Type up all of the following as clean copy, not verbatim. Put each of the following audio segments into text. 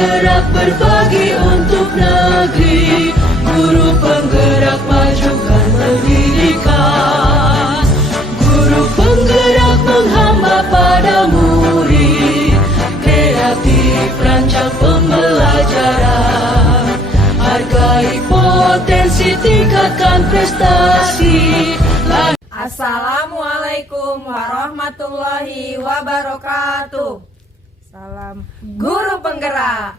bergerak berbagi untuk negeri, guru penggerak majukan pendidikan, guru penggerak menghamba pada murid, kreatif rancang pembelajaran, hargai potensi, tingkatkan prestasi. Assalamualaikum warahmatullahi wabarakatuh. Salam Guru Penggerak.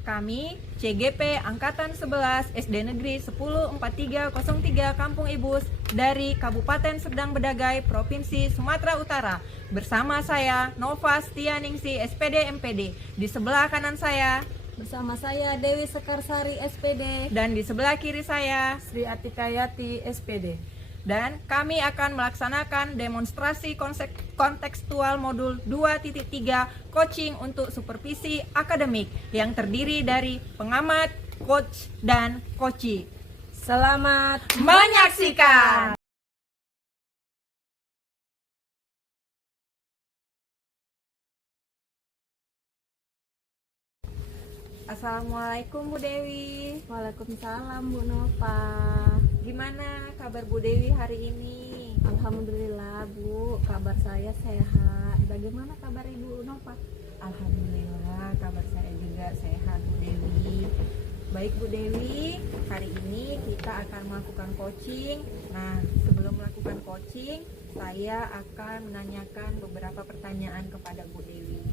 kami CGP Angkatan 11 SD Negeri 104303 Kampung Ibus dari Kabupaten Serdang Bedagai, Provinsi Sumatera Utara. Bersama saya Nova Stianingsi SPD MPD. Di sebelah kanan saya Bersama saya Dewi Sekarsari SPD dan di sebelah kiri saya. Sri Atikayati SPD. Dan kami akan melaksanakan demonstrasi kontekstual modul 2.3 coaching untuk supervisi akademik yang terdiri dari pengamat, coach, dan coachee. Selamat Menyaksikan. Assalamualaikum Bu Dewi. Waalaikumsalam Bu Nova. Gimana kabar Bu Dewi hari ini? Alhamdulillah Bu, kabar saya sehat. Bagaimana kabar Ibu Nova? Alhamdulillah kabar saya juga sehat Bu Dewi. Baik Bu Dewi, hari ini kita akan melakukan coaching. Nah, sebelum melakukan coaching, saya akan menanyakan beberapa pertanyaan kepada Bu Dewi.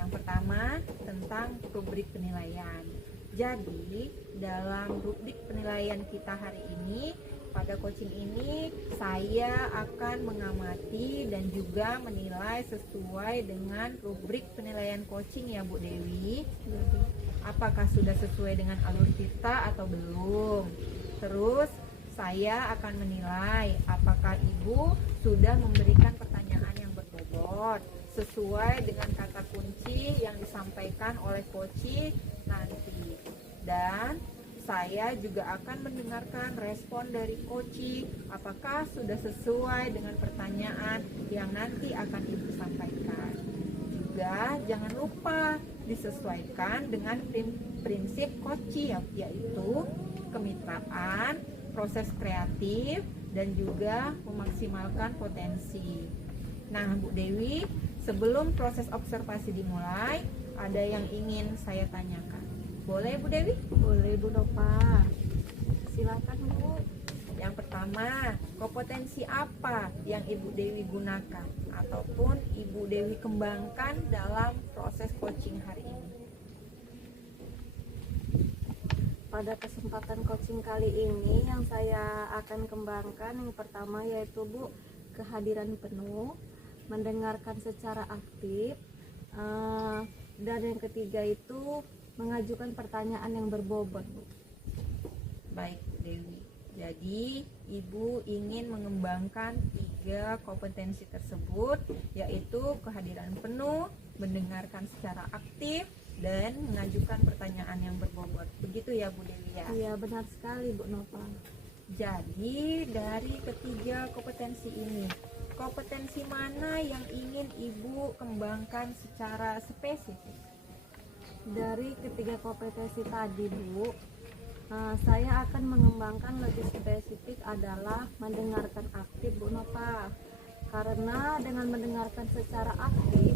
Yang pertama, tentang rubrik penilaian. Jadi, dalam rubrik penilaian kita hari ini, pada coaching ini, saya akan mengamati dan juga menilai sesuai dengan rubrik penilaian coaching ya Bu Dewi. Apakah sudah sesuai dengan alur kita atau belum? Terus, saya akan menilai apakah Ibu sudah memberikan pertanyaan yang berbobot sesuai dengan kata kunci yang disampaikan oleh coaching nanti. Dan saya juga akan mendengarkan respon dari coaching apakah sudah sesuai dengan pertanyaan yang nanti akan Ibu sampaikan. Juga jangan lupa disesuaikan dengan prinsip coaching, yaitu kemitraan, proses kreatif, dan juga memaksimalkan potensi. Nah Bu Dewi, sebelum proses observasi dimulai, ada yang ingin saya tanyakan. Boleh Bu Dewi? Boleh Bu Nova. Silakan Bu. Yang pertama, kompetensi apa yang Ibu Dewi gunakan ataupun Ibu Dewi kembangkan dalam proses coaching hari ini? Pada kesempatan coaching kali ini yang saya akan kembangkan yang pertama yaitu Bu, kehadiran penuh, mendengarkan secara aktif, dan yang ketiga itu mengajukan pertanyaan yang berbobot Bu. Baik Bu Dewi, jadi Ibu ingin mengembangkan 3 kompetensi tersebut, yaitu kehadiran penuh, mendengarkan secara aktif, dan mengajukan pertanyaan yang berbobot. Begitu ya Bu Dewi ya? Iya benar sekali Bu Nova. Jadi dari ketiga kompetensi ini, kompetensi mana yang ingin Ibu kembangkan secara spesifik? Dari ketiga kompetensi tadi Bu, saya akan mengembangkan lebih spesifik adalah mendengarkan aktif Bu Nova. Karena dengan mendengarkan secara aktif,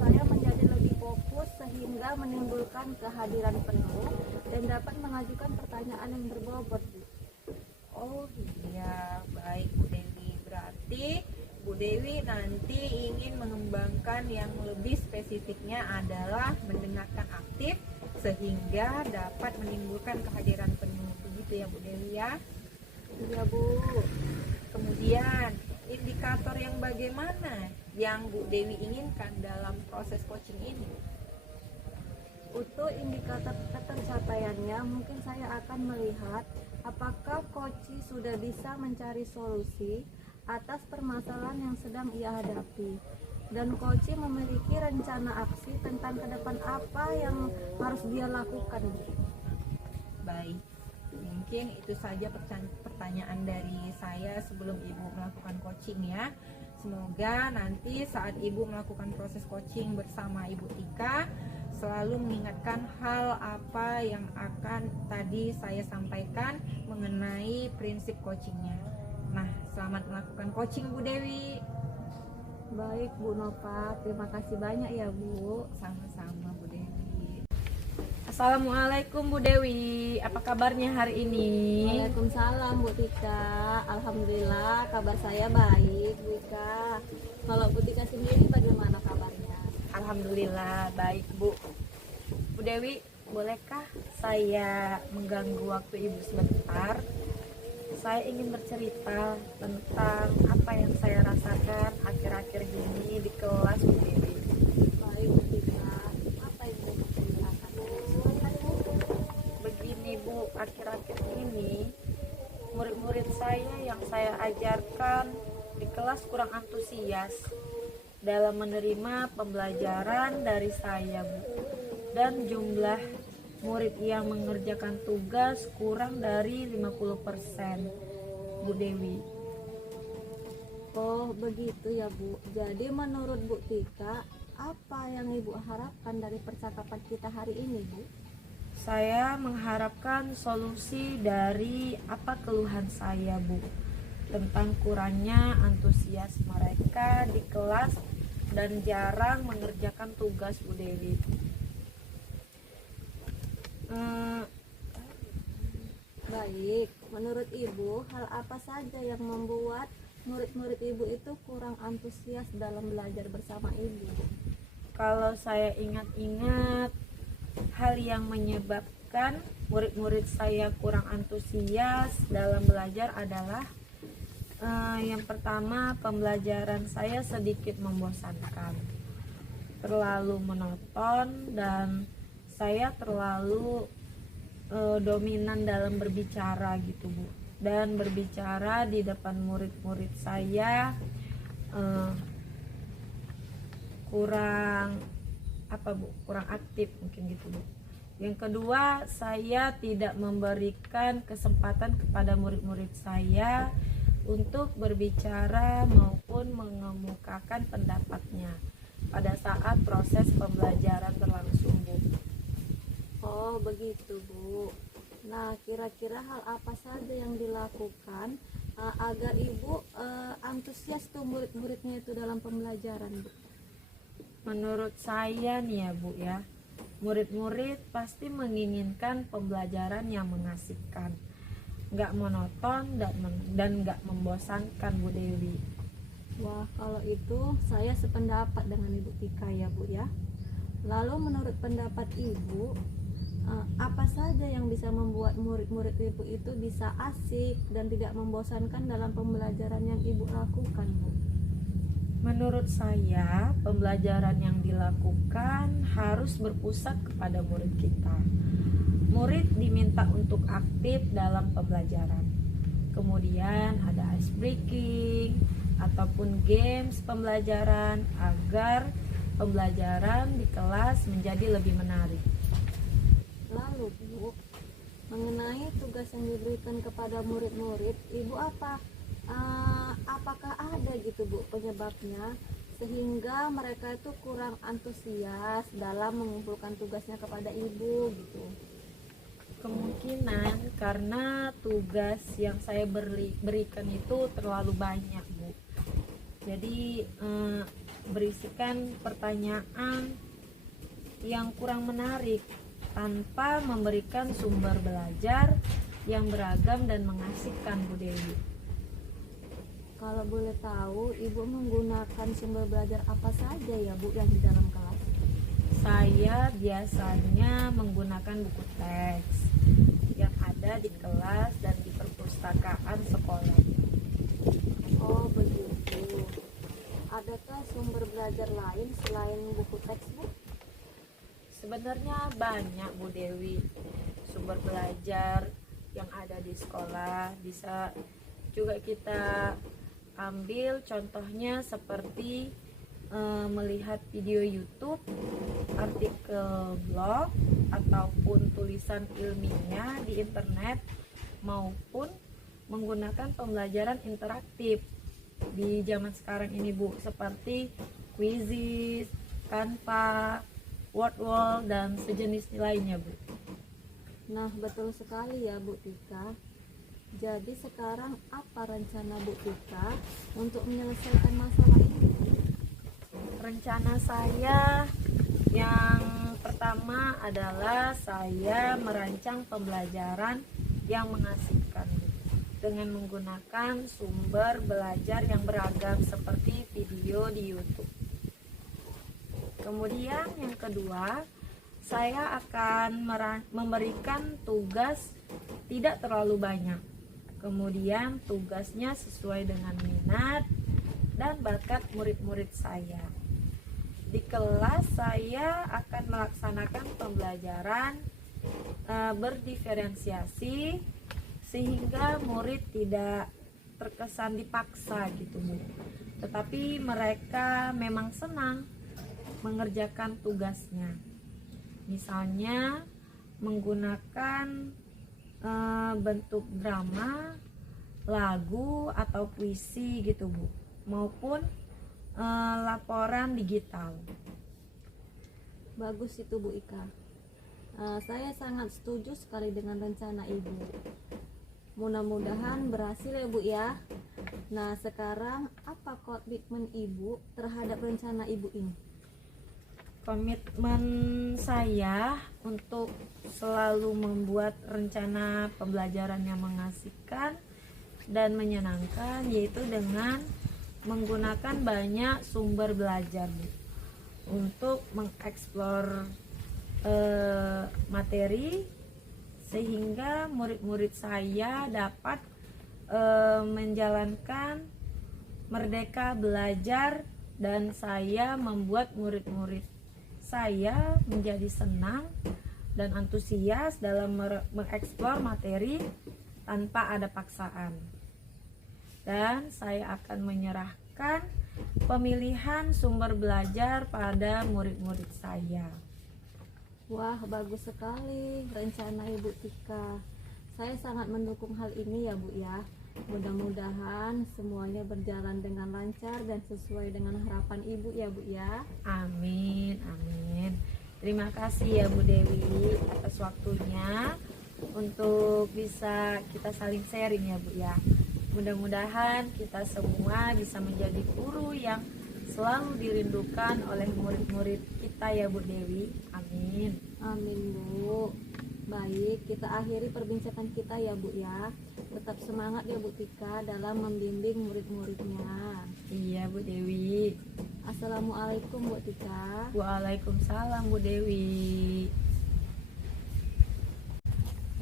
saya menjadi lebih fokus sehingga menimbulkan kehadiran penuh dan dapat mengajukan pertanyaan yang berbobot Bu. Oh iya, baik Bu Dewi. Berarti Bu Dewi nanti ingin mengembangkan yang lebih spesifiknya adalah mendengarkan aktif sehingga dapat menimbulkan kehadiran penuh. Begitu ya Bu Dewi ya? Iya Bu. Kemudian indikator yang bagaimana yang Bu Dewi inginkan dalam proses coaching ini? Untuk indikator ketercapaiannya mungkin saya akan melihat apakah coach sudah bisa mencari solusi atas permasalahan yang sedang ia hadapi, dan coach memiliki rencana aksi tentang ke depan apa yang harus dia lakukan. Baik, mungkin itu saja pertanyaan dari saya sebelum Ibu melakukan coaching ya. Semoga nanti saat Ibu melakukan proses coaching bersama Ibu Tika, selalu mengingatkan hal apa yang akan tadi saya sampaikan mengenai prinsip coachingnya. Nah, selamat melakukan coaching Bu Dewi. Baik Bu Nova, terima kasih banyak ya Bu. Sama-sama Bu Dewi. Assalamualaikum Bu Dewi, apa kabarnya hari ini? Waalaikumsalam Bu Tika. Alhamdulillah kabar saya baik Bu Tika. Kalau Bu Tika sendiri bagaimana kabarnya? Alhamdulillah baik Bu. Bu Dewi, bolehkah saya mengganggu waktu Ibu sebentar? Saya ingin bercerita tentang apa yang saya rasakan akhir-akhir ini di kelas Bu Dewi. Baik Bu Tika. Apa yang Bu ceritakan? Begini Bu, akhir-akhir ini murid-murid saya yang saya ajarkan di kelas kurang antusias dalam menerima pembelajaran dari saya Bu. Dan jumlah murid yang mengerjakan tugas kurang dari 50% Bu Dewi. Oh begitu ya Bu. Jadi menurut Bu Tika, apa yang Ibu harapkan dari percakapan kita hari ini Bu? Saya mengharapkan solusi dari apa keluhan saya Bu, tentang kurangnya antusias mereka di kelas dan jarang mengerjakan tugas Bu Dewi. Baik, menurut Ibu hal apa saja yang membuat murid-murid Ibu itu kurang antusias dalam belajar bersama Ibu? Kalau saya ingat-ingat, hal yang menyebabkan murid-murid saya kurang antusias dalam belajar adalah yang pertama, pembelajaran saya sedikit membosankan, terlalu monoton, dan saya terlalu dominan dalam berbicara gitu Bu. Dan berbicara di depan murid-murid saya kurang kurang aktif mungkin gitu Bu. Yang kedua, saya tidak memberikan kesempatan kepada murid-murid saya untuk berbicara maupun mengemukakan pendapatnya pada saat proses pembelajaran berlangsung Bu. Oh begitu Bu. Nah kira-kira hal apa saja yang dilakukan agar Ibu antusias tuh murid-muridnya itu dalam pembelajaran Bu? Menurut saya nih ya Bu ya, murid-murid pasti menginginkan pembelajaran yang mengasihkan, nggak monoton dan nggak membosankan Bu Dewi. Wah kalau itu saya sependapat dengan Ibu Tika ya Bu ya. Lalu menurut pendapat Ibu, apa saja yang bisa membuat murid-murid Ibu itu bisa asik dan tidak membosankan dalam pembelajaran yang Ibu lakukan Bu? Menurut saya, pembelajaran yang dilakukan harus berpusat kepada murid kita. Murid diminta untuk aktif dalam pembelajaran. Kemudian ada ice breaking ataupun games pembelajaran agar pembelajaran di kelas menjadi lebih menarik. Lalu Bu, mengenai tugas yang diberikan kepada murid-murid, Ibu apakah ada gitu Bu penyebabnya sehingga mereka itu kurang antusias dalam mengumpulkan tugasnya kepada Ibu gitu? Kemungkinan karena tugas yang saya berikan itu terlalu banyak Bu. Jadi berisikan pertanyaan yang kurang menarik tanpa memberikan sumber belajar yang beragam dan mengasihkan Bu Dewi. Kalau boleh tahu, Ibu menggunakan sumber belajar apa saja ya Bu yang di dalam kelas? Saya biasanya menggunakan buku teks yang ada di kelas dan di perpustakaan sekolah. Oh begitu. Adakah sumber belajar lain selain buku teks Bu? Sebenarnya banyak Bu Dewi sumber belajar yang ada di sekolah. Bisa juga kita ambil contohnya seperti melihat video YouTube, artikel blog, ataupun tulisan ilmiah di internet, maupun menggunakan pembelajaran interaktif di zaman sekarang ini Bu, seperti Quizizz, Canva, word wall, dan sejenis lainnya, Bu. Nah, betul sekali ya Bu Tika. Jadi sekarang apa rencana Bu Tika untuk menyelesaikan masalah ini? Rencana saya yang pertama adalah saya merancang pembelajaran yang mengasihkan dengan menggunakan sumber belajar yang beragam seperti video di YouTube. Kemudian yang kedua, saya akan memberikan tugas tidak terlalu banyak. Kemudian tugasnya sesuai dengan minat dan bakat murid-murid saya. Di kelas saya akan melaksanakan pembelajaran berdiferensiasi sehingga murid tidak terkesan dipaksa gitu, Bu. Tetapi mereka memang senang mengerjakan tugasnya. Misalnya menggunakan bentuk drama, lagu atau puisi gitu, Bu, maupun laporan digital. Bagus itu Bu Ika. Saya sangat setuju sekali dengan rencana Ibu. Mudah-mudahan berhasil ya Bu ya. Nah, sekarang apa komitmen Ibu terhadap rencana Ibu ini? Komitmen saya untuk selalu membuat rencana pembelajaran yang mengasihkan dan menyenangkan, yaitu dengan menggunakan banyak sumber belajar, Bu, untuk mengeksplor materi sehingga murid-murid saya dapat menjalankan merdeka belajar, dan saya membuat murid-murid saya menjadi senang dan antusias dalam mengeksplor materi tanpa ada paksaan. Dan saya akan menyerahkan pemilihan sumber belajar pada murid-murid saya. Wah, bagus sekali rencana Ibu Tika. Saya sangat mendukung hal ini ya Bu ya. Mudah-mudahan semuanya berjalan dengan lancar dan sesuai dengan harapan Ibu ya Bu ya. Amin, amin. Terima kasih ya Bu Dewi atas waktunya untuk bisa kita saling sharing ya Bu ya. Mudah-mudahan kita semua bisa menjadi guru yang selalu dirindukan oleh murid-murid kita ya Bu Dewi. Amin. Amin Bu. Baik, kita akhiri perbincangan kita ya Bu ya. Tetap semangat ya Bu Tika dalam membimbing murid-muridnya. Iya Bu Dewi. Assalamualaikum Bu Tika. Waalaikumsalam Bu Dewi.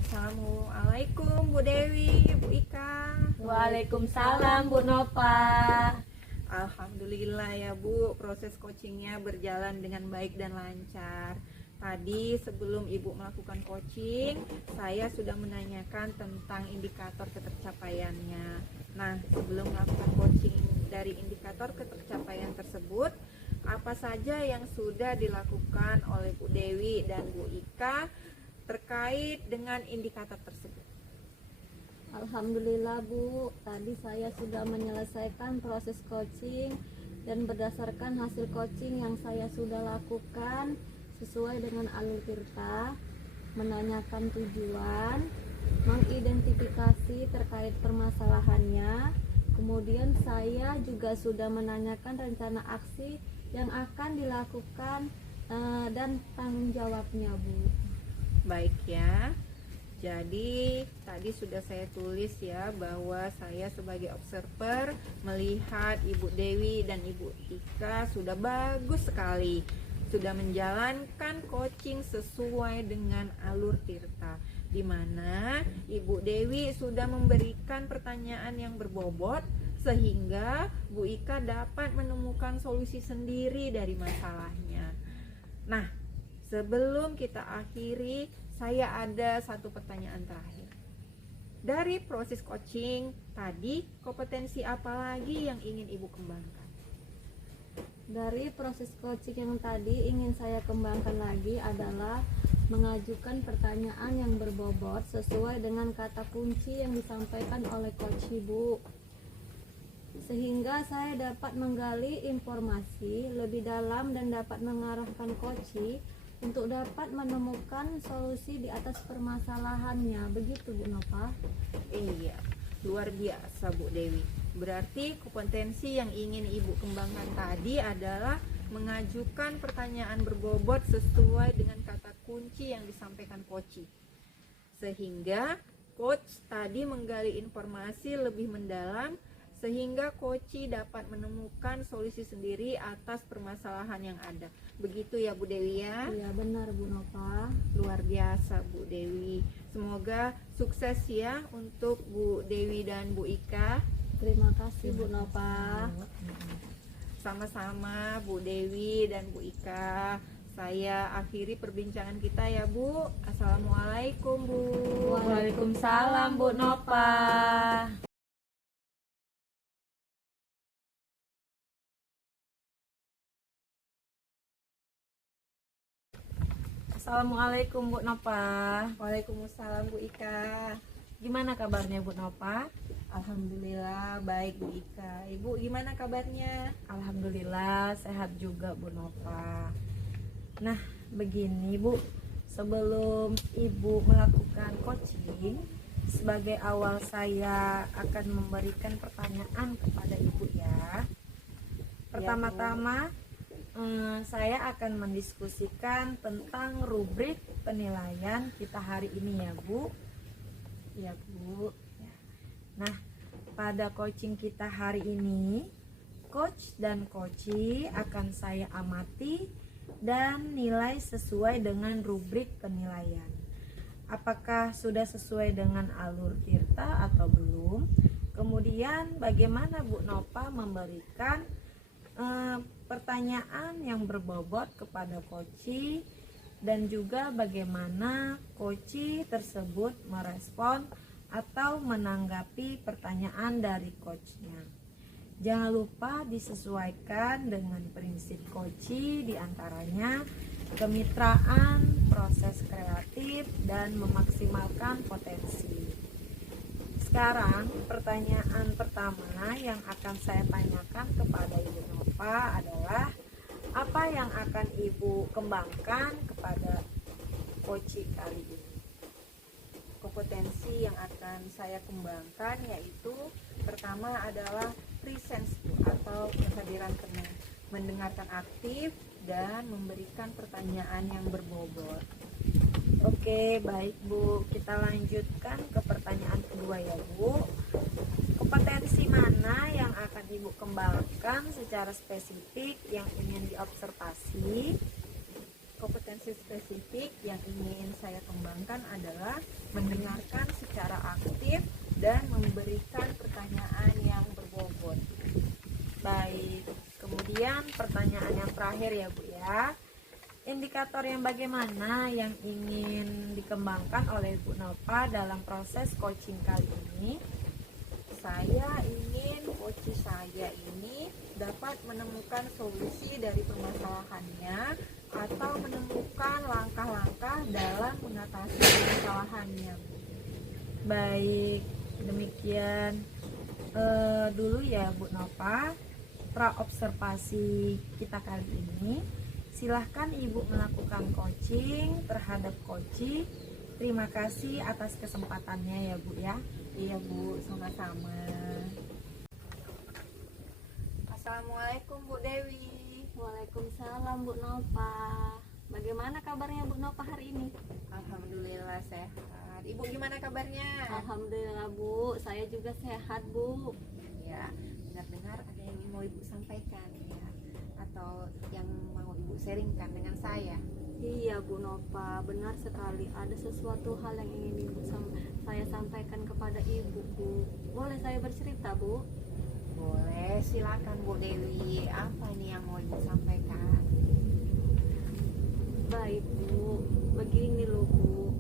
Assalamualaikum Bu Dewi, Bu Ika. Waalaikumsalam Bu Nova. Alhamdulillah ya Bu, proses coachingnya berjalan dengan baik dan lancar. Tadi sebelum Ibu melakukan coaching, saya sudah menanyakan tentang indikator ketercapaiannya. Nah, sebelum melakukan coaching dari indikator ketercapaian tersebut, apa saja yang sudah dilakukan oleh Bu Dewi dan Bu Ika terkait dengan indikator tersebut? Alhamdulillah Bu, tadi saya sudah menyelesaikan proses coaching dan berdasarkan hasil coaching yang saya sudah lakukan sesuai dengan alur tirta, menanyakan tujuan, mengidentifikasi terkait permasalahannya, kemudian saya juga sudah menanyakan rencana aksi yang akan dilakukan dan tanggung jawabnya Bu. Baik ya. Jadi tadi sudah saya tulis ya bahwa saya sebagai observer melihat Ibu Dewi dan Ibu Ika sudah bagus sekali, sudah menjalankan coaching sesuai dengan alur tirta, di mana Ibu Dewi sudah memberikan pertanyaan yang berbobot sehingga Bu Ika dapat menemukan solusi sendiri dari masalahnya. Nah, sebelum kita akhiri, saya ada satu pertanyaan terakhir. Dari proses coaching tadi, kompetensi apa lagi yang ingin Ibu kembangkan? Dari proses coaching yang tadi ingin saya kembangkan lagi adalah mengajukan pertanyaan yang berbobot sesuai dengan kata kunci yang disampaikan oleh coach Ibu, sehingga saya dapat menggali informasi lebih dalam dan dapat mengarahkan coach untuk dapat menemukan solusi di atas permasalahannya. Begitu Bu Nova. Iya, luar biasa Bu Dewi. Berarti kompetensi yang ingin Ibu kembangkan tadi adalah mengajukan pertanyaan berbobot sesuai dengan kata kunci yang disampaikan Koci. Sehingga Coach tadi menggali informasi lebih mendalam sehingga Koci dapat menemukan solusi sendiri atas permasalahan yang ada. Begitu ya Bu Dewi ya? Iya benar Bu Nova. Luar biasa Bu Dewi. Semoga sukses ya untuk Bu Dewi dan Bu Ika. Terima kasih Bu Nova. Sama-sama Bu Dewi dan Bu Ika. Saya akhiri perbincangan kita ya Bu. Assalamualaikum Bu. Waalaikumsalam Bu Nova. Assalamualaikum Bu Nova. Waalaikumsalam Bu Ika. Gimana kabarnya Bu Nova? Alhamdulillah baik Bu Ika. Ibu gimana kabarnya? Alhamdulillah sehat juga Bu Nova. Nah begini Bu, sebelum Ibu melakukan coaching, sebagai awal saya akan memberikan pertanyaan kepada Ibu ya. Pertama-tama saya akan mendiskusikan tentang rubrik penilaian kita hari ini ya Bu. Ya Bu. Nah, pada coaching kita hari ini, coach dan coachee akan saya amati dan nilai sesuai dengan rubrik penilaian. Apakah sudah sesuai dengan alur Tirta atau belum? Kemudian bagaimana Bu Nova memberikan pertanyaan yang berbobot kepada coachee dan juga bagaimana coachee tersebut merespon atau menanggapi pertanyaan dari coachnya. Jangan lupa disesuaikan dengan prinsip coachee, diantaranya kemitraan, proses kreatif, dan memaksimalkan potensi. Sekarang pertanyaan pertama yang akan saya tanyakan kepada Ibu Nova adalah apa yang akan Ibu kembangkan kepada coachee kali ini? Kompetensi yang akan saya kembangkan yaitu pertama adalah presence atau kehadiran penuh, mendengarkan aktif dan memberikan pertanyaan yang berbobot. Oke, baik Bu. Kita lanjutkan ke pertanyaan kedua ya Bu. Kompetensi mana yang akan Ibu kembangkan secara spesifik yang ingin diobservasi? Kompetensi spesifik yang ingin saya kembangkan adalah mendengarkan secara aktif dan memberikan pertanyaan yang berbobot. Baik. Kemudian pertanyaan yang terakhir ya Bu ya. Indikator yang bagaimana yang ingin dikembangkan oleh Bu Nova dalam proses coaching kali ini? Saya ingin coach saya ini dapat menemukan solusi dari permasalahannya atau menemukan langkah-langkah dalam mengatasi permasalahannya. Baik, demikian dulu ya Bu Nova praobservasi kita kali ini. Silahkan Ibu melakukan coaching terhadap coachee. Terima kasih atas kesempatannya ya Bu ya. Iya Bu, sama-sama. Assalamualaikum Bu Dewi. Waalaikumsalam Bu Nova. Bagaimana kabarnya Bu Nova hari ini? Alhamdulillah sehat. Ibu gimana kabarnya? Alhamdulillah Bu, saya juga sehat Bu. Ya, dengar-dengar ada yang mau Ibu sampaikan ya, atau yang mau Ibu sharingkan dengan saya. Iya Bu Nova, benar sekali. Ada sesuatu hal yang ingin saya sampaikan kepada Ibu Bu. Boleh saya bercerita Bu? Boleh, silakan Bu Dewi. Apa ini yang mau Ibu sampaikan? Baik Bu, begini loh Bu.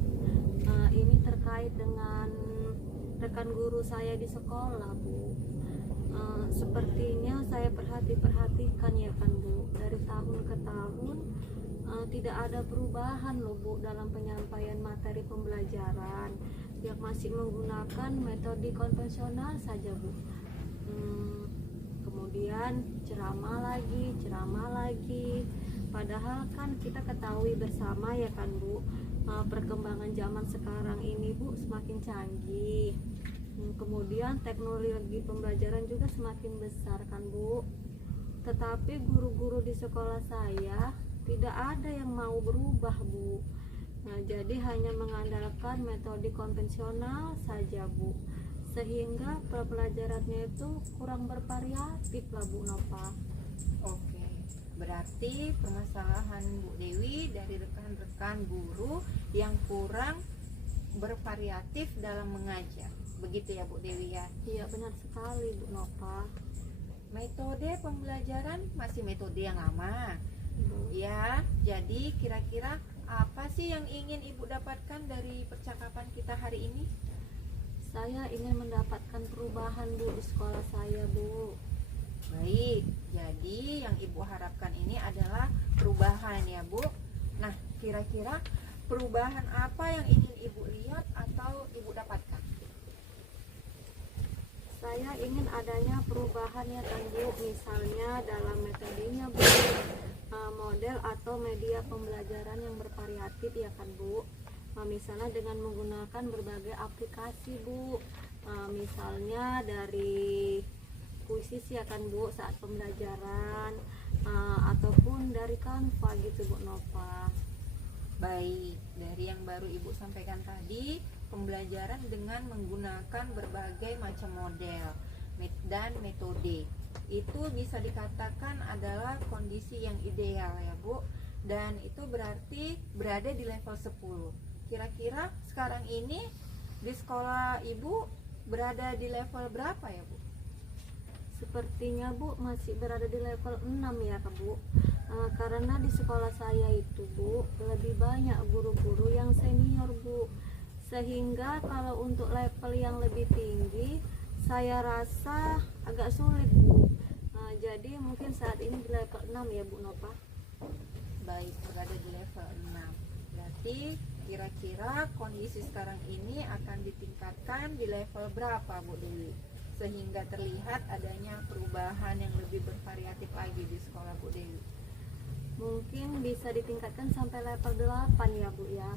Ini terkait dengan rekan guru saya di sekolah Bu. Sepertinya saya perhatikan ya kan Bu, dari tahun ke tahun tidak ada perubahan loh Bu dalam penyampaian materi pembelajaran. Dia masih menggunakan metode konvensional saja Bu. Kemudian ceramah lagi, Padahal kan kita ketahui bersama ya kan Bu, perkembangan zaman sekarang ini Bu semakin canggih. Kemudian teknologi pembelajaran juga semakin besar kan Bu. Tetapi guru-guru di sekolah saya tidak ada yang mau berubah Bu. Nah, jadi hanya mengandalkan metode konvensional saja Bu, sehingga pelajarannya itu kurang bervariatif lah Bu Nova. Oke, berarti permasalahan Bu Dewi dari rekan-rekan guru yang kurang bervariatif dalam mengajar. Begitu ya Bu Dewi ya? Iya benar sekali Bu Nova. Metode pembelajaran masih metode yang lama. Bu. Ya, jadi kira-kira apa sih yang ingin Ibu dapatkan dari percakapan kita hari ini? Saya ingin mendapatkan perubahan Bu di sekolah saya Bu. Baik, jadi yang Ibu harapkan ini adalah perubahan ya Bu. Nah, kira-kira perubahan apa yang ingin Ibu lihat atau Ibu dapatkan? Saya ingin adanya perubahan ya kan Bu, misalnya dalam metodenya Bu, model atau media pembelajaran yang bervariatif ya kan Bu. Misalnya dengan menggunakan berbagai aplikasi Bu, misalnya dari kuisis ya kan Bu saat pembelajaran, ataupun dari Canva gitu Bu Nova. Baik, dari yang baru Ibu sampaikan tadi, pembelajaran dengan menggunakan berbagai macam model dan metode itu bisa dikatakan adalah kondisi yang ideal ya Bu, dan itu berarti berada di level 10. Kira-kira sekarang ini di sekolah Ibu berada di level berapa ya Bu? Sepertinya Bu masih berada di level 6 ya Kak Bu. Karena di sekolah saya itu Bu lebih banyak guru-guru yang senior Bu, sehingga kalau untuk level yang lebih tinggi saya rasa agak sulit Bu. Jadi mungkin saat ini di level 6 ya Bu Nova. Baik, berada di level 6. Berarti kira-kira kondisi sekarang ini akan ditingkatkan di level berapa Bu Dewi, sehingga terlihat adanya perubahan yang lebih bervariatif lagi di sekolah Bu Dewi? Mungkin bisa ditingkatkan sampai level 8 ya Bu ya.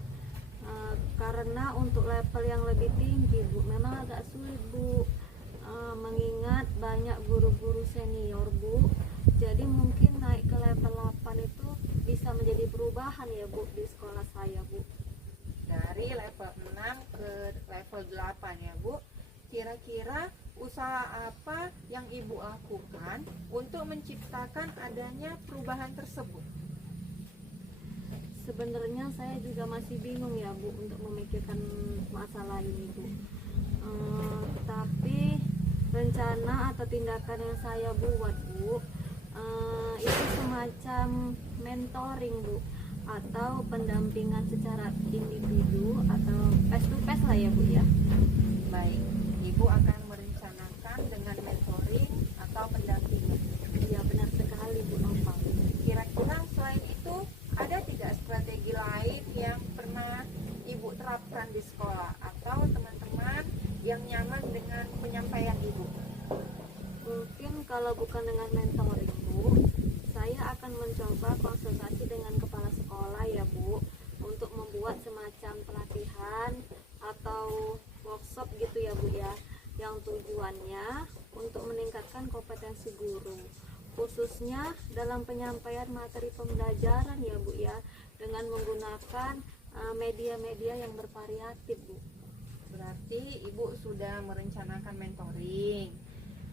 Karena untuk level yang lebih tinggi Bu memang agak sulit Bu, mengingat banyak guru-guru senior Bu. Jadi mungkin naik ke level 8 itu bisa menjadi perubahan ya Bu di sekolah saya Bu. Dari level 6 ke level 8 ya Bu. Kira-kira usaha apa yang Ibu lakukan untuk menciptakan adanya perubahan tersebut? Sebenarnya saya juga masih bingung ya Bu untuk memikirkan masalah ini Bu. Tapi rencana atau tindakan yang saya buat Bu, itu semacam mentoring Bu, atau pendampingan secara individu atau face to face lah ya Bu ya. Baik, Ibu akan merencanakan dengan mentoring atau pendampingan. Iya benar sekali Bu Nova. Kira-kira selain itu ada tidak strategi lain yang pernah Ibu terapkan di sekolah atau teman-teman yang nyaman dengan penyampaian Ibu? Mungkin kalau bukan dengan mentoring Bu, saya akan mencoba konsultasi dengan kepala sekolah ya Bu, untuk membuat semacam pelatihan atau workshop gitu ya Bu ya, yang tujuannya untuk meningkatkan kompetensi guru, khususnya dalam penyampaian materi pembelajaran ya Bu ya, dengan menggunakan media-media yang bervariatif Bu. Berarti Ibu sudah merencanakan mentoring,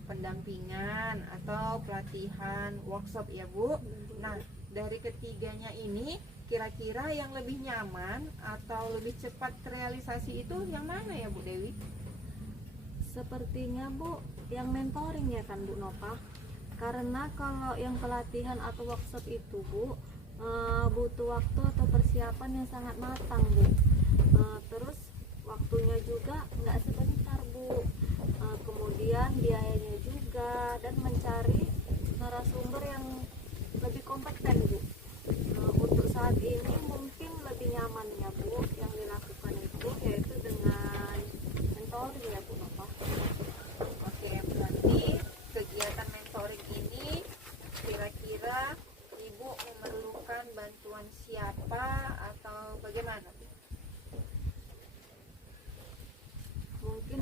pendampingan atau pelatihan workshop ya Bu. Nah, dari ketiganya ini kira-kira yang lebih nyaman atau lebih cepat terrealisasi itu yang mana ya Bu Dewi? Sepertinya Bu yang mentoring ya kan Bu Nova. Karena kalau yang pelatihan atau workshop itu Bu butuh waktu atau persiapan yang sangat matang Bu. Terus waktunya juga nggak sebentar Bu. Kemudian biayanya juga, dan mencari narasumber yang lebih kompeten Bu. Untuk saat ini mungkin lebih nyaman ya Bu yang dilakukan itu yaitu dengan mentoring ya Bu Nova. Oke, berarti kegiatan mentoring ini kira-kira Ibu memerlukan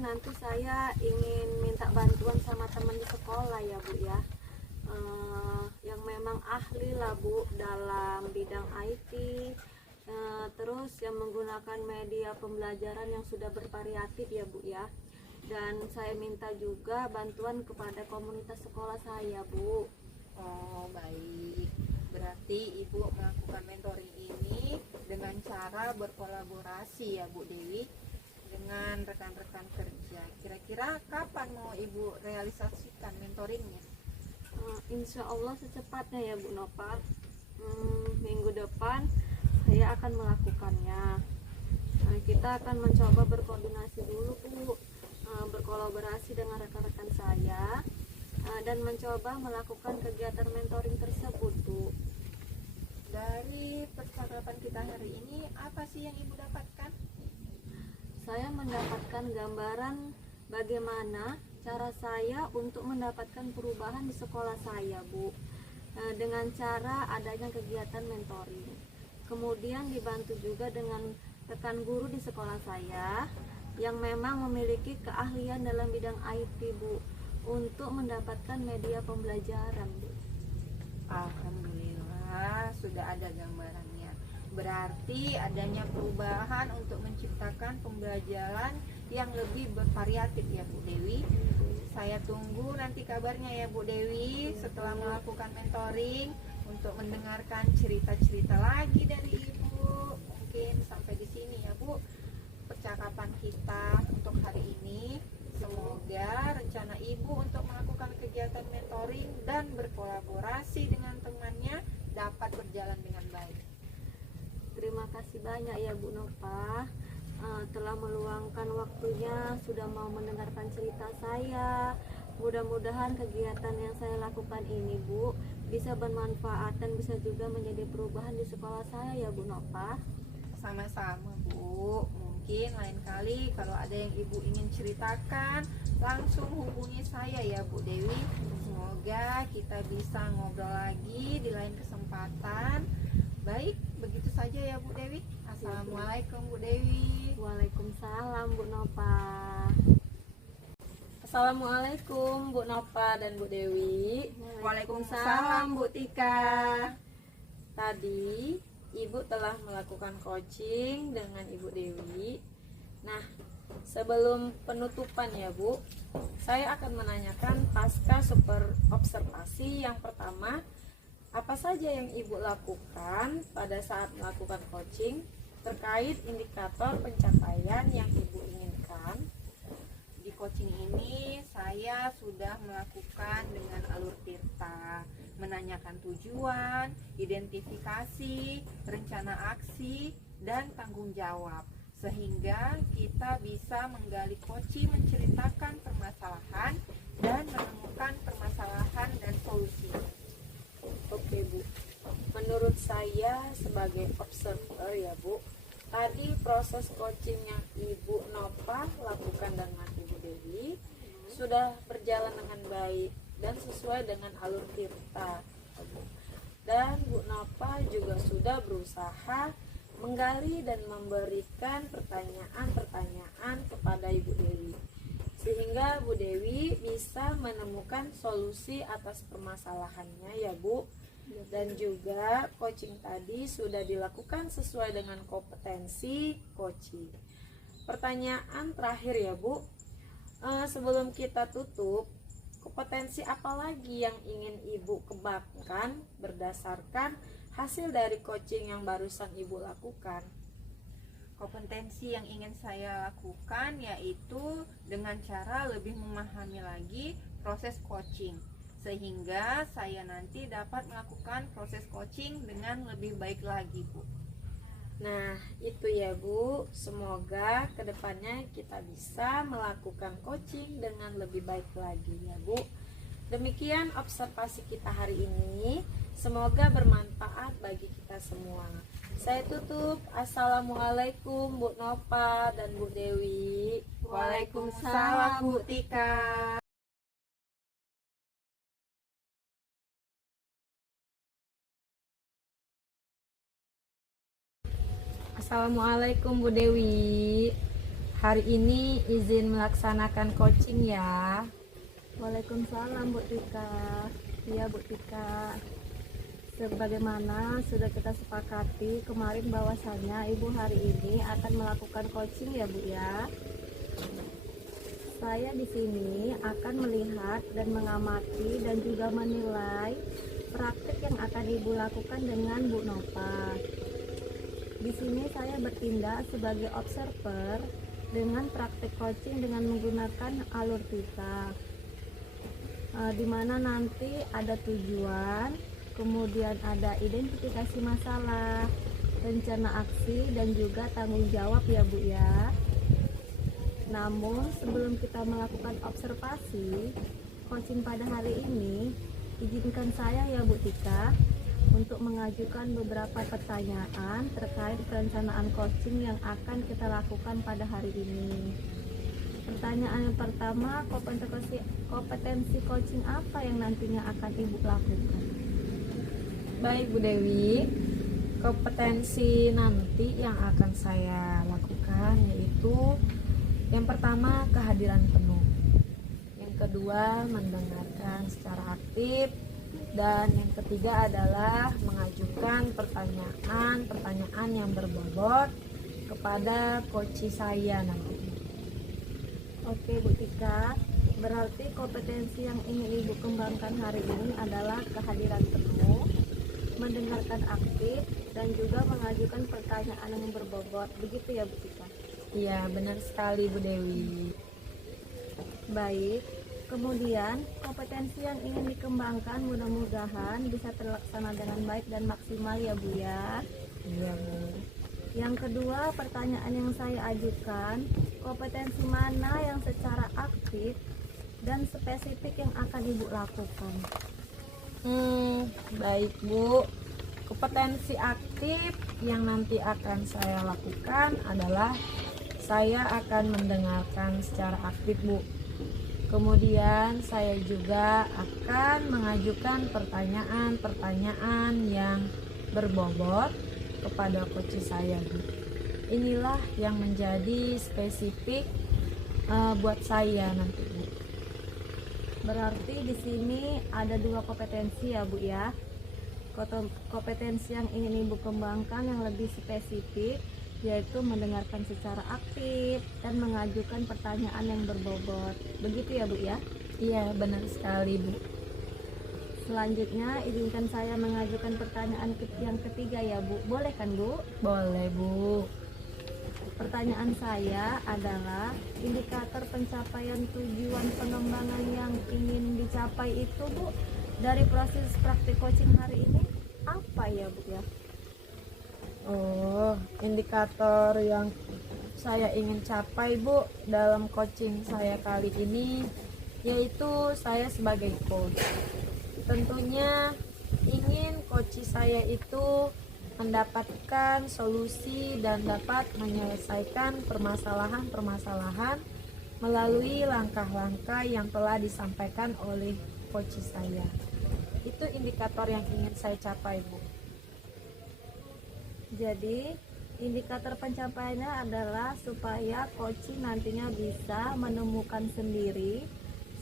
nanti saya ingin minta bantuan sama teman di sekolah ya Bu ya. Yang memang ahli lah Bu dalam bidang IT, terus yang menggunakan media pembelajaran yang sudah bervariatif ya Bu ya. Dan saya minta juga bantuan kepada komunitas sekolah saya Bu. Oh, baik. Berarti Ibu melakukan mentoring ini dengan cara berkolaborasi ya Bu Dewi dengan rekan-rekan kerja. Kira-kira kapan mau Ibu realisasikan mentoringnya? Insya Allah secepatnya ya Bu Nova. Minggu depan saya akan melakukannya. Kita akan mencoba berkoordinasi dulu Bu, berkolaborasi dengan rekan-rekan saya, dan mencoba melakukan kegiatan mentoring tersebut Bu. Dari percakapan kita hari ini, apa sih yang Ibu dapatkan? Saya mendapatkan gambaran bagaimana cara saya untuk mendapatkan perubahan di sekolah saya Bu, dengan cara adanya kegiatan mentoring. Kemudian dibantu juga dengan rekan guru di sekolah saya yang memang memiliki keahlian dalam bidang IT Bu, untuk mendapatkan media pembelajaran Bu. Alhamdulillah sudah ada gambarannya. Berarti adanya perubahan untuk menciptakan pembelajaran yang lebih bervariatif ya Bu Dewi. Saya tunggu nanti kabarnya ya Bu Dewi setelah melakukan mentoring untuk mendengarkan cerita-cerita lagi dari Ibu. Mungkin sampai di sini ya Bu percakapan kita untuk hari ini. Semoga rencana Ibu untuk melakukan kegiatan mentoring dan berkolaborasi dengan temannya dapat berjalan dengan baik. Terima kasih banyak ya Bu Nova, telah meluangkan waktunya, sudah mau mendengarkan cerita saya. Mudah-mudahan kegiatan yang saya lakukan ini Bu bisa bermanfaat dan bisa juga menjadi perubahan di sekolah saya ya Bu Nova. Sama-sama Bu. Mungkin lain kali kalau ada yang Ibu ingin ceritakan, langsung hubungi saya ya Bu Dewi. Semoga kita bisa ngobrol lagi di lain kesempatan. Baik, begitu saja ya Bu Dewi. Assalamualaikum Bu Dewi. Waalaikumsalam Bu Nova. Assalamualaikum Bu Nova dan Bu Dewi. Waalaikumsalam Bu Tika. Tadi Ibu telah melakukan coaching dengan Ibu Dewi. Nah, sebelum penutupan ya Bu, saya akan menanyakan pasca super observasi yang pertama, apa saja yang Ibu lakukan pada saat melakukan coaching terkait indikator pencapaian yang Ibu inginkan? Di coaching ini saya sudah melakukan dengan alur tirta, menanyakan tujuan, identifikasi, rencana aksi, dan tanggung jawab, sehingga kita bisa menggali coaching menceritakan permasalahan dan menemukan permasalahan dan solusi. Oke Bu, menurut saya sebagai observer ya Bu, tadi proses coaching yang Ibu Nova lakukan dengan Ibu Dewi sudah berjalan dengan baik dan sesuai dengan alur tirta. Dan Bu Nova juga sudah berusaha menggali dan memberikan pertanyaan-pertanyaan kepada Ibu Dewi, sehingga Bu Dewi bisa menemukan solusi atas permasalahannya ya Bu. Dan juga coaching tadi sudah dilakukan sesuai dengan kompetensi coaching. Pertanyaan terakhir ya Bu, sebelum kita tutup, kompetensi apa lagi yang ingin Ibu kembangkan berdasarkan hasil dari coaching yang barusan Ibu lakukan? Kompetensi yang ingin saya lakukan yaitu dengan cara lebih memahami lagi proses coaching, sehingga saya nanti dapat melakukan proses coaching dengan lebih baik lagi Bu. Nah itu ya Bu, semoga kedepannya kita bisa melakukan coaching dengan lebih baik lagi ya Bu. Demikian observasi kita hari ini, semoga bermanfaat bagi kita semua. Saya tutup. Assalamualaikum Bu Nova dan Bu Dewi. Waalaikumsalam Bu Tika. Assalamualaikum Bu Dewi. hari ini izin melaksanakan coaching ya. Waalaikumsalam Bu Tika. Iya Bu Tika. Sebagaimana sudah kita sepakati kemarin bahwasanya Ibu hari ini akan melakukan coaching ya Bu ya. Saya di sini akan melihat dan mengamati dan juga menilai praktik yang akan Ibu lakukan dengan Bu Nova. Di sini saya bertindak sebagai observer dengan praktik coaching dengan menggunakan alur Tika. Di mana nanti ada tujuan, kemudian ada identifikasi masalah, rencana aksi, dan juga tanggung jawab ya Bu ya. Namun sebelum kita melakukan observasi coaching pada hari ini, izinkan saya ya Bu Tika untuk mengajukan beberapa pertanyaan terkait perencanaan coaching yang akan kita lakukan pada hari ini. Pertanyaan yang pertama, kompetensi coaching apa yang nantinya akan Ibu lakukan? Baik Bu Dewi, kompetensi nanti yang akan saya lakukan yaitu yang pertama kehadiran penuh, yang kedua mendengarkan secara aktif, dan yang ketiga adalah mengajukan pertanyaan yang berbobot kepada coach saya nanti. Oke Bu Tika, berarti kompetensi yang ingin Ibu kembangkan hari ini adalah kehadiran penuh, mendengarkan aktif, dan juga mengajukan pertanyaan yang berbobot. Begitu ya Bu Tika? Iya, benar sekali Bu Dewi. Baik, kemudian kompetensi yang ingin dikembangkan mudah-mudahan bisa terlaksana dengan baik dan maksimal ya Bu ya. Iya Bu. Yang kedua, pertanyaan yang saya ajukan, kompetensi mana yang secara aktif dan spesifik yang akan Ibu lakukan? Baik Bu. Kompetensi aktif yang nanti akan saya lakukan adalah saya akan mendengarkan secara aktif Bu. Kemudian saya juga akan mengajukan pertanyaan-pertanyaan yang berbobot kepada coach saya Bu. Inilah yang menjadi spesifik buat saya nanti Bu. Berarti di sini ada dua kompetensi ya Bu ya. Kompetensi yang ingin Ibu kembangkan yang lebih spesifik yaitu mendengarkan secara aktif dan mengajukan pertanyaan yang berbobot. Begitu ya Bu ya? Iya, benar sekali Bu. Selanjutnya izinkan saya mengajukan pertanyaan yang ketiga ya Bu. Boleh kan Bu? Boleh Bu. Pertanyaan saya adalah indikator pencapaian tujuan pengembangan yang ingin dicapai itu Bu dari proses praktik coaching hari ini apa ya Bu ya? Oh, indikator yang saya ingin capai Bu dalam coaching saya kali ini yaitu saya sebagai coach. Tentunya ingin coach saya itu mendapatkan solusi dan dapat menyelesaikan permasalahan-permasalahan melalui langkah-langkah yang telah disampaikan oleh coach saya. Itu indikator yang ingin saya capai Bu. Jadi indikator pencapaiannya adalah supaya coach nantinya bisa menemukan sendiri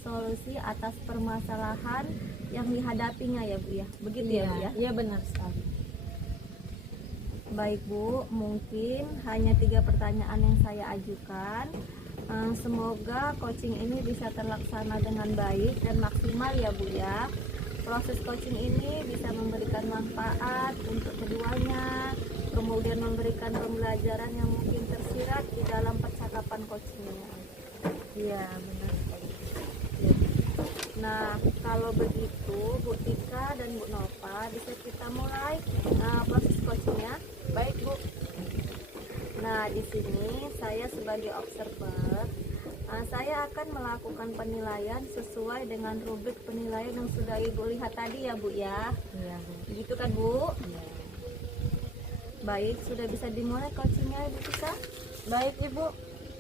solusi atas permasalahan yang dihadapinya ya Bu ya. Begitu ya Bu ya? Iya benar sekali. Baik Bu, mungkin hanya 3 pertanyaan yang saya ajukan. Semoga coaching ini bisa terlaksana dengan baik dan maksimal ya Bu ya. Proses coaching ini bisa memberikan manfaat untuk keduanya, kemudian memberikan pembelajaran yang mungkin tersirat di dalam percakapan coachingnya. Iya benar sekali. Nah, kalau begitu Bu Tika dan Bu Nova bisa kita mulai proses coachingnya. Baik Bu. Nah, di sini saya sebagai observer, saya akan melakukan penilaian sesuai dengan rubrik penilaian yang sudah Ibu lihat tadi ya Bu ya. Iya Bu. Begitu kan Bu? Iya. Baik, sudah bisa dimulai coachingnya Ibu Tika? Baik Ibu.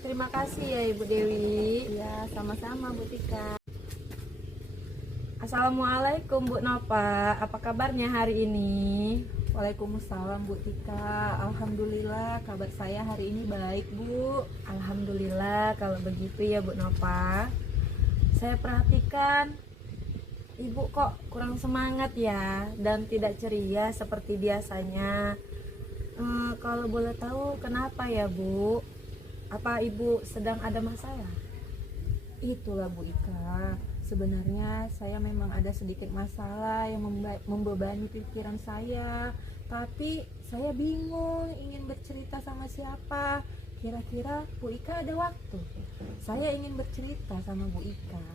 Terima kasih ya Ibu Dewi. Ya, sama-sama Bu Tika. Assalamualaikum Bu Nova, apa kabarnya hari ini? Waalaikumsalam Bu Tika. Alhamdulillah kabar saya hari ini baik Bu. Alhamdulillah kalau begitu ya Bu Nova. Saya perhatikan Ibu kok kurang semangat ya dan tidak ceria seperti biasanya. Kalau boleh tahu kenapa ya Bu? Apa Ibu sedang ada masalah? Itulah Bu Ika. Sebenarnya saya memang ada sedikit masalah yang membebani pikiran saya. Tapi saya bingung ingin bercerita sama siapa. Kira-kira Bu Ika ada waktu? Saya ingin bercerita sama Bu Ika.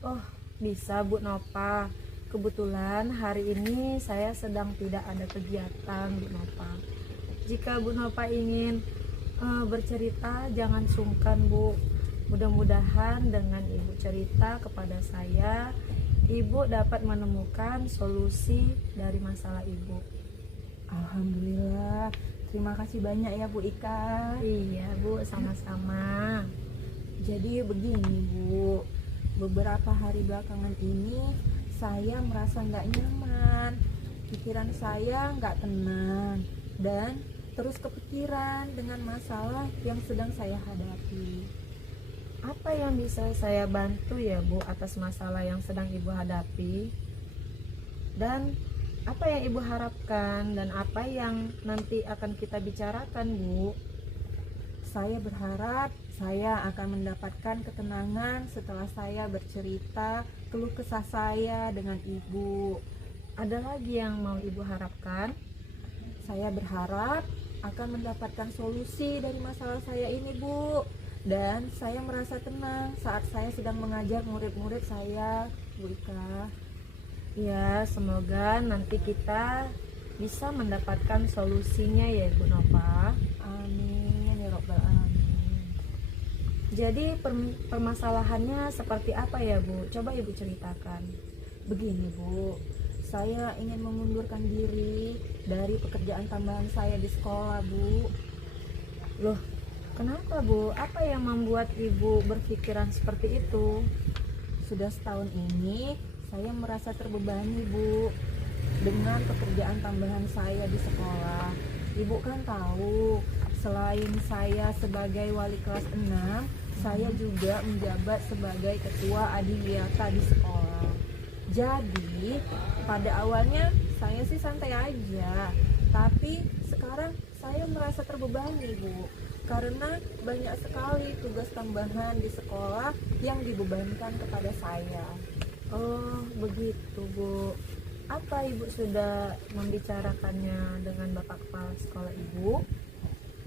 Oh, bisa Bu Nova. Kebetulan hari ini saya sedang tidak ada kegiatan Bu Nova. Jika Bu Nova ingin bercerita, jangan sungkan Bu. Mudah-mudahan dengan Ibu cerita kepada saya, Ibu dapat menemukan solusi dari masalah Ibu. Alhamdulillah. Terima kasih banyak ya Bu Ika. Iya Bu, sama-sama. Jadi begini Bu, beberapa hari belakangan ini saya merasa nggak nyaman, pikiran saya nggak tenang, dan terus kepikiran dengan masalah yang sedang saya hadapi. Apa yang bisa saya bantu ya Bu atas masalah yang sedang Ibu hadapi? Dan apa yang Ibu harapkan dan apa yang nanti akan kita bicarakan Bu? Saya berharap saya akan mendapatkan ketenangan setelah saya bercerita keluh kesah saya dengan Ibu. Ada lagi yang mau Ibu harapkan? Saya berharap akan mendapatkan solusi dari masalah saya ini Bu. Dan saya merasa tenang saat saya sedang mengajar murid-murid saya, Bu Ika. Ya, semoga nanti kita bisa mendapatkan solusinya ya Bu Nova. Amin ya Rabbal Alamin. Jadi permasalahannya seperti apa ya Bu? Coba Ibu ceritakan. Begini Bu, saya ingin mengundurkan diri dari pekerjaan tambahan saya di sekolah Bu. Loh, kenapa Bu? Apa yang membuat Ibu berpikiran seperti itu? Sudah setahun ini saya merasa terbebani Bu dengan pekerjaan tambahan saya di sekolah. Ibu kan tahu, selain saya sebagai wali kelas 6, saya juga menjabat sebagai ketua adiwiyata di sekolah. Jadi pada awalnya saya sih santai aja, tapi sekarang saya merasa terbebani Bu, karena banyak sekali tugas tambahan di sekolah yang dibebankan kepada saya. Oh, begitu Bu. Apa Ibu sudah membicarakannya dengan Bapak Kepala Sekolah Ibu?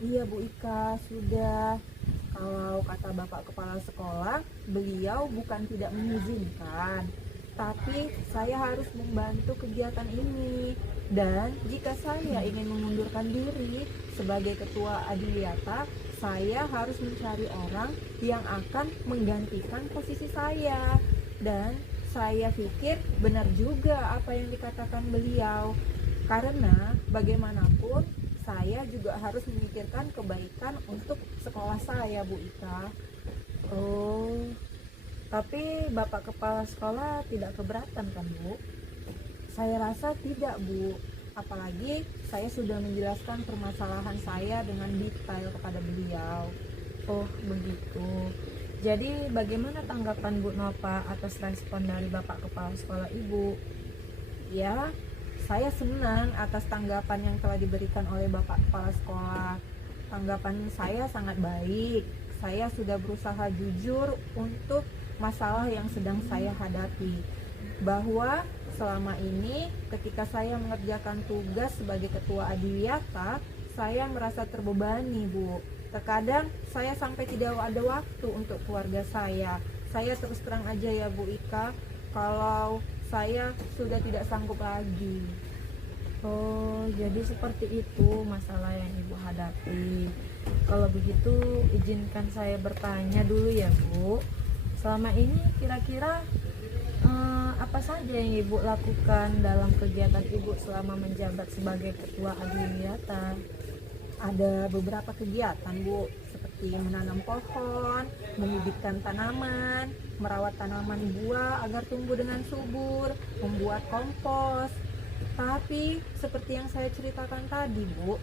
Iya Bu Ika, sudah. Kalau kata Bapak Kepala Sekolah, beliau bukan tidak mengizinkan, tapi saya harus membantu kegiatan ini. Dan jika saya ingin mengundurkan diri sebagai ketua adiwiyata, saya harus mencari orang yang akan menggantikan posisi saya. Dan saya pikir benar juga apa yang dikatakan beliau, karena bagaimanapun saya juga harus memikirkan kebaikan untuk sekolah saya Bu Ika. Oh, tapi Bapak Kepala Sekolah tidak keberatan kan Bu? Saya rasa tidak Bu, apalagi saya sudah menjelaskan permasalahan saya dengan detail kepada beliau. Oh, begitu. Jadi bagaimana tanggapan Bu Nova atas respon dari Bapak Kepala Sekolah Ibu? Ya, saya senang atas tanggapan yang telah diberikan oleh Bapak Kepala Sekolah. Tanggapan saya sangat baik. Saya sudah berusaha jujur untuk masalah yang sedang saya hadapi. Bahwa selama ini ketika saya mengerjakan tugas sebagai ketua adiwiyata, saya merasa terbebani Bu. Terkadang saya sampai tidak ada waktu untuk keluarga saya. Saya terus terang aja ya Bu Ika, kalau saya sudah tidak sanggup lagi. Oh, jadi seperti itu masalah yang Ibu hadapi. Kalau begitu izinkan saya bertanya dulu ya Bu. Selama ini kira-kira apa saja yang Ibu lakukan dalam kegiatan Ibu selama menjabat sebagai ketua adiwiyata? ada beberapa kegiatan Bu, seperti menanam pohon, membibitkan tanaman, merawat tanaman buah agar tumbuh dengan subur, membuat kompos. Tapi seperti yang saya ceritakan tadi Bu,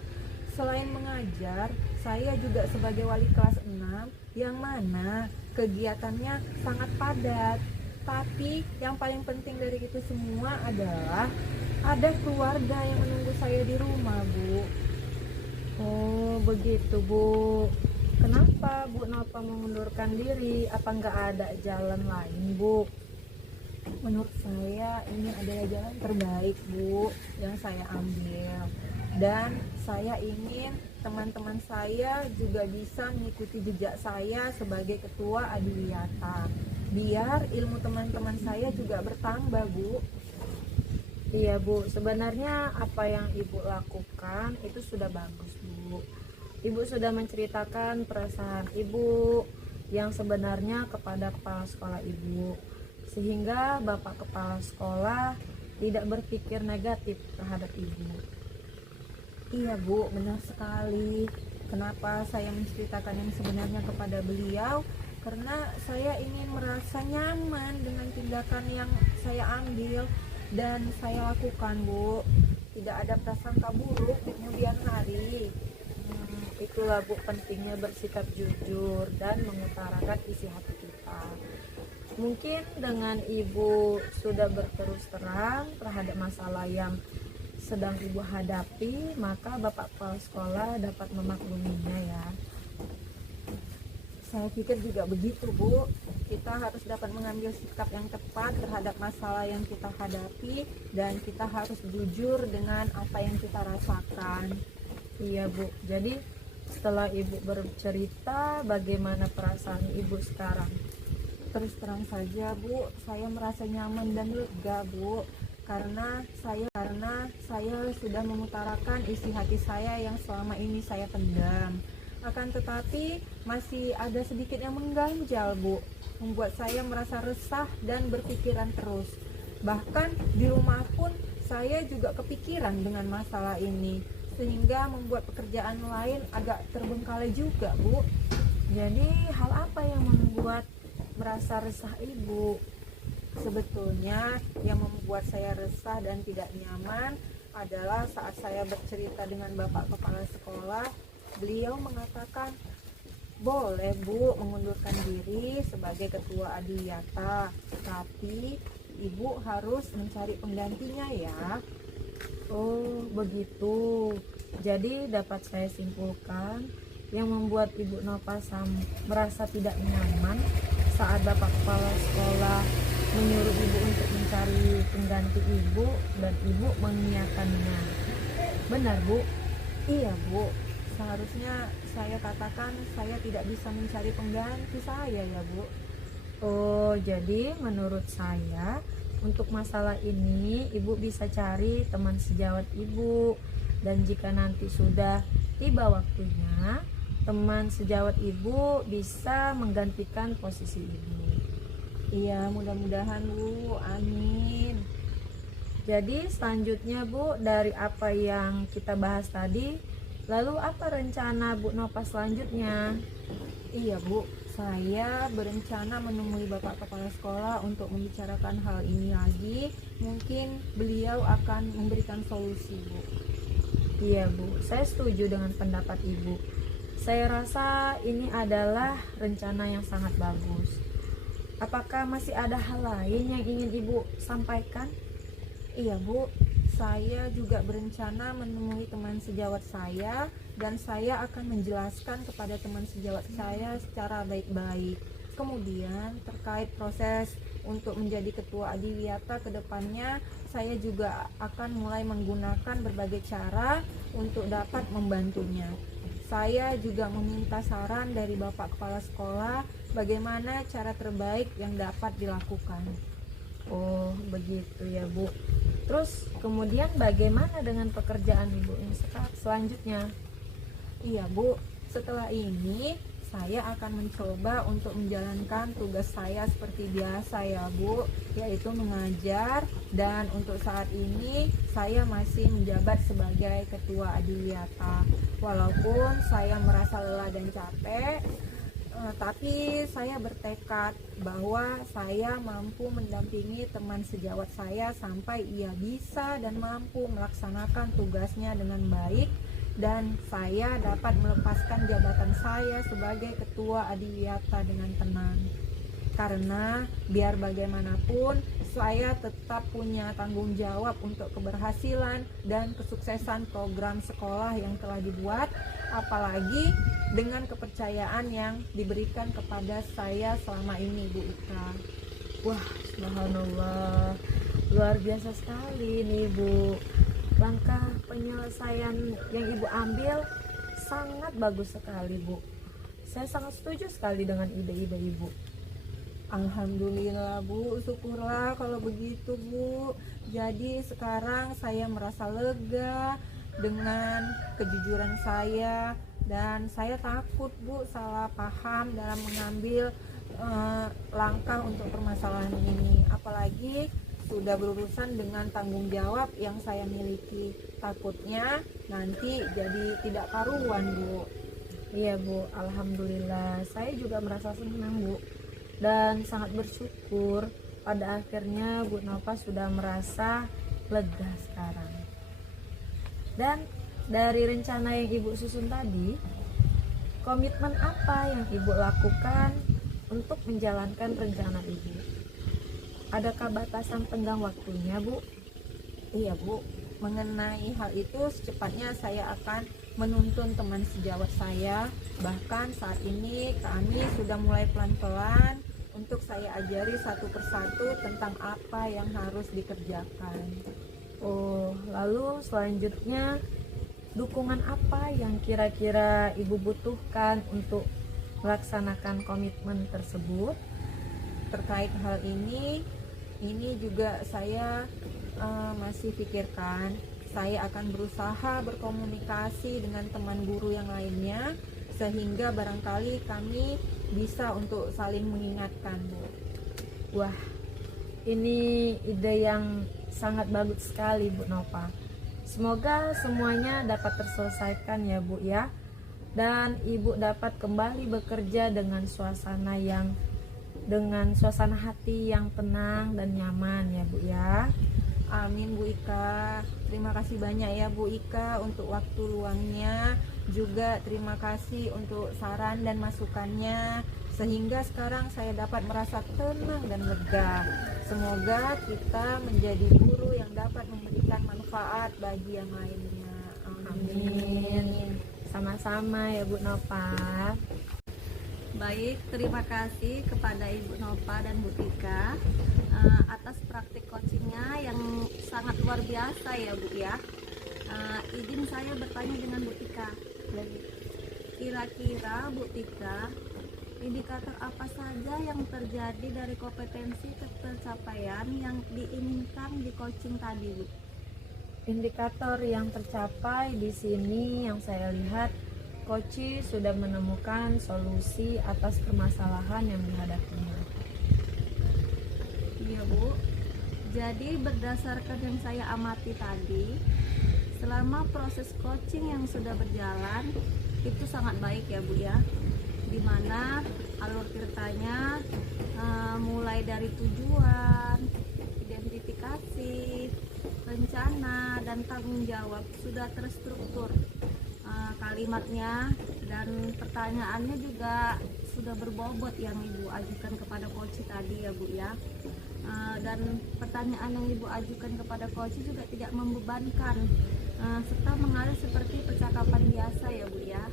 selain mengajar, saya juga sebagai wali kelas 6 yang mana kegiatannya sangat padat. Tapi yang paling penting dari itu semua adalah ada keluarga yang menunggu saya di rumah Bu. Oh begitu Bu. Kenapa Bu Nova mengundurkan diri? Apa nggak ada jalan lain Bu? Menurut saya ini adalah jalan terbaik Bu yang saya ambil, dan saya ingin teman-teman saya juga bisa mengikuti jejak saya sebagai ketua Adiwiyata, biar ilmu teman-teman saya juga bertambah Bu. Iya Bu, sebenarnya apa yang Ibu lakukan itu sudah bagus Bu. Ibu sudah menceritakan perasaan Ibu yang sebenarnya kepada kepala sekolah Ibu, sehingga Bapak kepala sekolah tidak berpikir negatif terhadap Ibu. Iya Bu, benar sekali. Kenapa saya menceritakan yang sebenarnya kepada beliau? Karena saya ingin merasa nyaman dengan tindakan yang saya ambil dan saya lakukan Bu. Tidak ada prasangka buruk di kemudian hari. Itulah Bu pentingnya bersikap jujur dan mengutarakan isi hati kita. Mungkin dengan Ibu sudah berterus terang terhadap masalah yang sedang Ibu hadapi, maka Bapak kepala sekolah dapat memakluminya ya. Saya pikir juga begitu Bu. Kita harus dapat mengambil sikap yang tepat terhadap masalah yang kita hadapi, dan kita harus jujur dengan apa yang kita rasakan. Iya Bu, jadi setelah Ibu bercerita, bagaimana perasaan Ibu sekarang? Terus terang saja Bu, saya merasa nyaman dan lega Bu, karena saya sudah mengutarakan isi hati saya yang selama ini saya pendam. Akan tetapi masih ada sedikit yang mengganjal Bu, membuat saya merasa resah dan berpikiran terus. Bahkan di rumah pun saya juga kepikiran dengan masalah ini, sehingga membuat pekerjaan lain agak terbengkalai juga Bu. Jadi hal apa yang membuat merasa resah Ibu? Sebetulnya yang membuat saya resah dan tidak nyaman adalah saat saya bercerita dengan Bapak kepala sekolah, beliau mengatakan, boleh Bu mengundurkan diri sebagai ketua Adiwiyata, tapi Ibu harus mencari penggantinya ya. Oh begitu. Jadi dapat saya simpulkan, yang membuat Ibu Nova merasa tidak nyaman saat Bapak kepala sekolah menyuruh Ibu untuk mencari pengganti Ibu, dan Ibu mengiyakannya. Benar Bu? Iya Bu, seharusnya saya katakan saya tidak bisa mencari pengganti saya ya Bu. Oh, jadi menurut saya untuk masalah ini Ibu bisa cari teman sejawat Ibu, dan jika nanti sudah tiba waktunya, teman sejawat Ibu bisa menggantikan posisi Ibu. Iya, mudah-mudahan Bu, amin. Jadi selanjutnya Bu, dari apa yang kita bahas tadi, lalu apa rencana Bu Nova selanjutnya? Iya Bu, saya berencana menemui Bapak kepala sekolah untuk membicarakan hal ini lagi. Mungkin beliau akan memberikan solusi Bu. Iya Bu, saya setuju dengan pendapat Ibu. Saya rasa ini adalah rencana yang sangat bagus. Apakah masih ada hal lain yang ingin Ibu sampaikan? Iya Bu, saya juga berencana menemui teman sejawat saya, dan saya akan menjelaskan kepada teman sejawat saya secara baik-baik. Kemudian terkait proses untuk menjadi ketua Adiwiyata ke depannya, saya juga akan mulai menggunakan berbagai cara untuk dapat membantunya. Saya juga meminta saran dari Bapak kepala sekolah bagaimana cara terbaik yang dapat dilakukan. Oh begitu ya Bu. Terus kemudian bagaimana dengan pekerjaan Ibu yang selanjutnya? Iya Bu, setelah ini saya akan mencoba untuk menjalankan tugas saya seperti biasa ya Bu, yaitu mengajar. Dan untuk saat ini saya masih menjabat sebagai Ketua Adiwiyata. Walaupun saya merasa lelah dan capek, tapi saya bertekad bahwa saya mampu mendampingi teman sejawat saya sampai ia bisa dan mampu melaksanakan tugasnya dengan baik, dan saya dapat melepaskan jabatan saya sebagai Ketua Adiwiyata dengan tenang. Karena biar bagaimanapun saya tetap punya tanggung jawab untuk keberhasilan dan kesuksesan program sekolah yang telah dibuat, apalagi dengan kepercayaan yang diberikan kepada saya selama ini, Bu Ika. Wah, subhanallah, luar biasa sekali nih Bu. Langkah penyelesaian yang Ibu ambil sangat bagus sekali Bu. Saya sangat setuju sekali dengan ide-ide Ibu. Alhamdulillah Bu, syukurlah kalau begitu Bu. Jadi sekarang saya merasa lega dengan kejujuran saya, dan saya takut Bu salah paham dalam mengambil langkah untuk permasalahan ini, apalagi sudah berurusan dengan tanggung jawab yang saya miliki. Takutnya nanti jadi tidak karuan Bu. Iya Bu, alhamdulillah. Saya juga merasa senang Bu, dan sangat bersyukur pada akhirnya Bu Nova sudah merasa lega sekarang. Dan dari rencana yang Ibu susun tadi, komitmen apa yang Ibu lakukan untuk menjalankan rencana Ibu? Adakah batasan tenggang waktunya Bu? Iya Bu, mengenai hal itu secepatnya saya akan menuntun teman sejawat saya. Bahkan saat ini kami sudah mulai pelan-pelan untuk saya ajari satu persatu tentang apa yang harus dikerjakan. Oh, lalu selanjutnya dukungan apa yang kira-kira Ibu butuhkan untuk melaksanakan komitmen tersebut? Terkait hal ini juga saya masih pikirkan. Saya akan berusaha berkomunikasi dengan teman guru yang lainnya, sehingga barangkali kami bisa untuk saling mengingatkan Bu. Wah, ini ide yang sangat bagus sekali Bu Nova. Semoga semuanya dapat terselesaikan ya Bu ya, dan Ibu dapat kembali bekerja dengan suasana hati yang tenang dan nyaman ya Bu ya. Amin Bu Ika. Terima kasih banyak ya Bu Ika untuk waktu luangnya. Juga terima kasih untuk saran dan masukannya, sehingga sekarang saya dapat merasa tenang dan lega. Semoga kita menjadi guru yang dapat memberikan manfaat bagi yang lainnya. Amin. Sama-sama ya Bu Nova. Baik, terima kasih kepada Ibu Nova dan Bu Tika atas praktik coachingnya yang sangat luar biasa ya Bu ya. Izin saya bertanya dengan Bu Tika. Kira-kira Bu Tika, indikator apa saja yang terjadi dari kompetensi tercapaian yang diinginkan di coaching tadi Bu? Indikator yang tercapai di sini yang saya lihat, Koci sudah menemukan solusi atas permasalahan yang dihadapinya. Iya Bu, jadi berdasarkan yang saya amati tadi, selama proses coaching yang sudah berjalan itu sangat baik ya Bu ya, dimana alur ceritanya mulai dari tujuan, identifikasi, rencana, dan tanggung jawab sudah terstruktur. Kalimatnya dan pertanyaannya juga sudah berbobot yang Ibu ajukan kepada coach tadi ya Bu ya. Dan pertanyaan yang Ibu ajukan kepada coach juga tidak membebankan, serta mengalir seperti percakapan biasa ya Bu ya.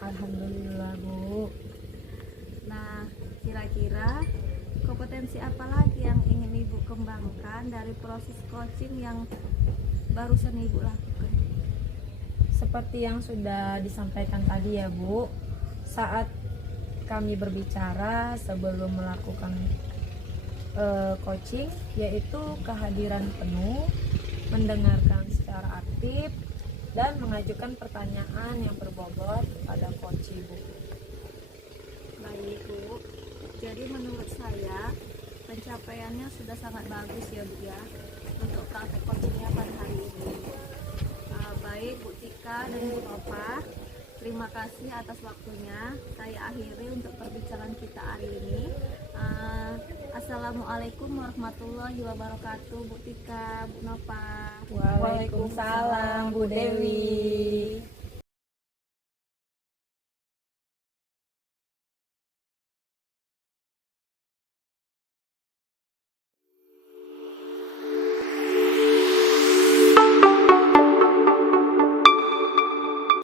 Alhamdulillah Bu. Nah, kira-kira kompetensi apa lagi yang ingin Ibu kembangkan dari proses coaching yang barusan Ibu lakukan? Seperti yang sudah disampaikan tadi ya Bu, saat kami berbicara sebelum melakukan coaching, yaitu kehadiran penuh, mendengarkan secara aktif, dan mengajukan pertanyaan yang berbobot pada coach Bu. Baik Bu, jadi menurut saya pencapaiannya sudah sangat bagus ya Bu ya untuk praktek coachingnya pada hari ini. Baik Bu Tika dan Bu Nova, terima kasih atas waktunya. Saya akhiri untuk perbincangan kita hari ini. Assalamualaikum warahmatullahi wabarakatuh Bu Tika, Bu Nova. Waalaikumsalam Bu Dewi.